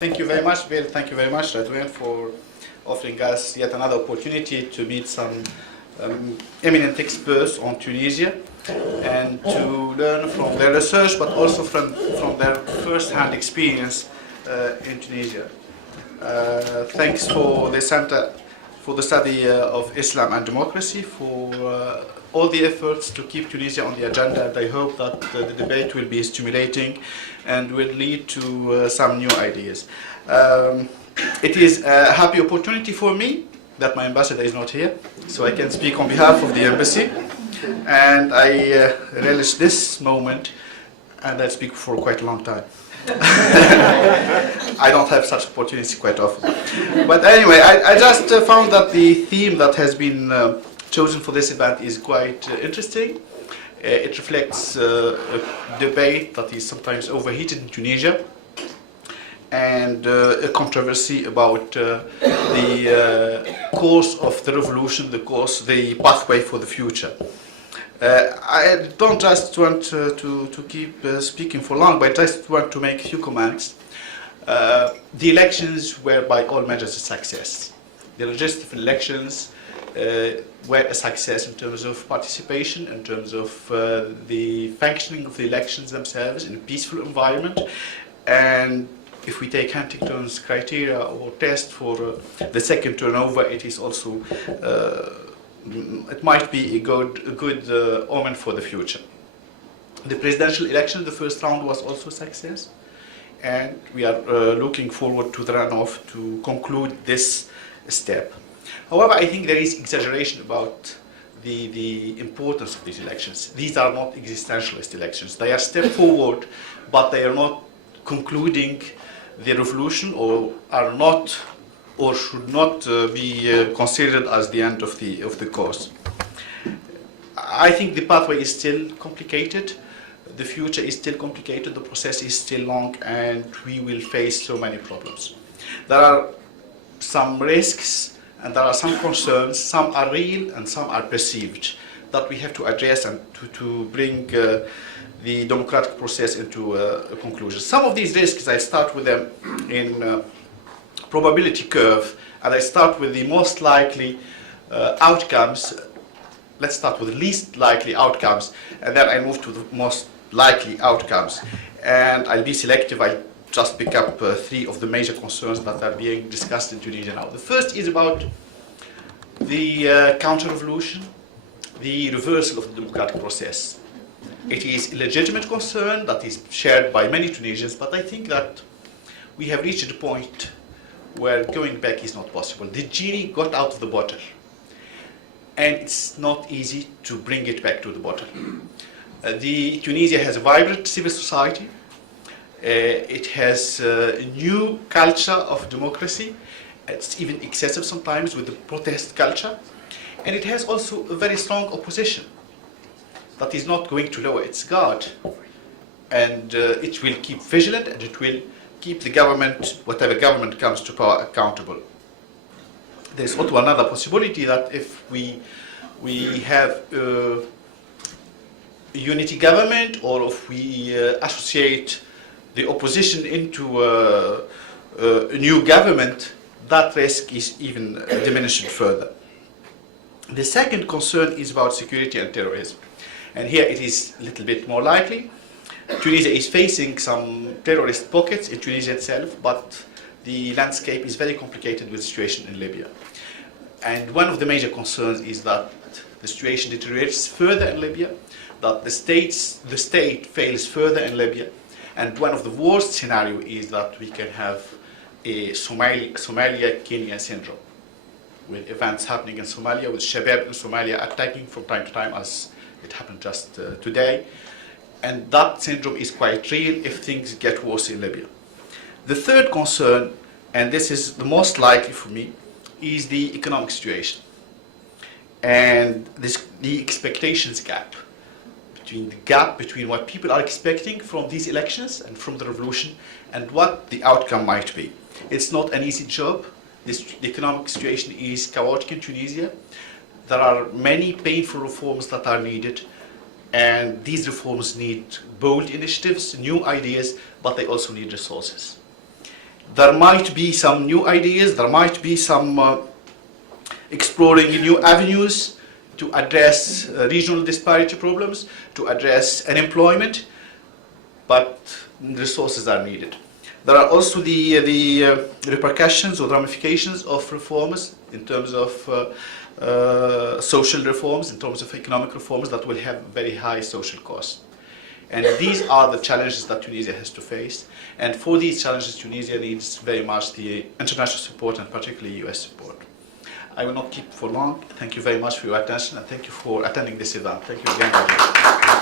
Thank you very much, Bill. Thank you very much, Radwan, for offering us yet another opportunity to meet some eminent experts on Tunisia and to learn from their research, but also from their first-hand experience in Tunisia. Thanks for the Center for the Study of Islam and Democracy for all the efforts to keep Tunisia on the agenda, and I hope that the debate will be stimulating and will lead to some new ideas. It is a happy opportunity for me that my ambassador is not here, so I can speak on behalf of the embassy, and I relish this moment, and I speak for quite a long time. I don't have such opportunities quite often. But anyway, I just found that the theme that has been chosen for this event is quite interesting. It reflects a debate that is sometimes overheated in Tunisia and a controversy about the course of the revolution, the pathway for the future. I don't just want to keep speaking for long, but I just want to make a few comments. The elections were by all measures a success. The legislative elections were a success in terms of participation, in terms of the functioning of the elections themselves in a peaceful environment. And if we take Huntington's criteria or test for the second turnover, it is also it might be a good omen for the future. The presidential election, the first round, was also a success, and we are looking forward to the runoff to conclude this step. However, I think there is exaggeration about the importance of these elections. These are not existentialist elections. They are a step forward, but they are not concluding the revolution, or are not, or should not be considered as the end of the course. I think the pathway is still complicated. The future is still complicated. The process is still long, and we will face so many problems. There are some risks and there are some concerns. Some are real and some are perceived that we have to address and to bring the democratic process into a conclusion. Some of these risks, I start with them in probability curve, and I start with the most likely outcomes. Let's start with the least likely outcomes, and then I move to the most likely outcomes. And I'll be selective. I just pick up three of the major concerns that are being discussed in Tunisia now. The first is about the counter-revolution, the reversal of the democratic process. It is a legitimate concern that is shared by many Tunisians, but I think that we have reached a point where going back is not possible. The genie got out of the bottle, and it's not easy to bring it back to the bottle. Tunisia has a vibrant civil society. It has a new culture of democracy. It's even excessive sometimes with the protest culture. And it has also a very strong opposition that is not going to lower its guard. And it will keep vigilant, and it will keep the government, whatever government comes to power, accountable. There's also another possibility that if we have a unity government, or if we associate the opposition into a new government, that risk is even diminished further. The second concern is about security and terrorism. And here it is a little bit more likely. Tunisia is facing some terrorist pockets in Tunisia itself, but the landscape is very complicated with the situation in Libya. And one of the major concerns is that the situation deteriorates further in Libya, that the state fails further in Libya. And one of the worst scenarios is that we can have a Somalia-Kenya syndrome, with events happening in Somalia, with Shabab in Somalia attacking from time to time, as it happened just today. And that syndrome is quite real if things get worse in Libya. The third concern, and this is the most likely for me, is the economic situation. And the expectations gap. The gap between what people are expecting from these elections and from the revolution and what the outcome might be. It's not an easy job. The economic situation is chaotic in Tunisia. There are many painful reforms that are needed, and these reforms need bold initiatives, new ideas, but they also need resources. There might be some new ideas, there might be some exploring new avenues to address regional disparity problems, to address unemployment, but resources are needed. There are also the repercussions or ramifications of reforms in terms of social reforms, in terms of economic reforms that will have very high social costs. And these are the challenges that Tunisia has to face. And for these challenges, Tunisia needs very much the international support and particularly US support. I will not keep for long. Thank you very much for your attention and thank you for attending this event. Thank you again.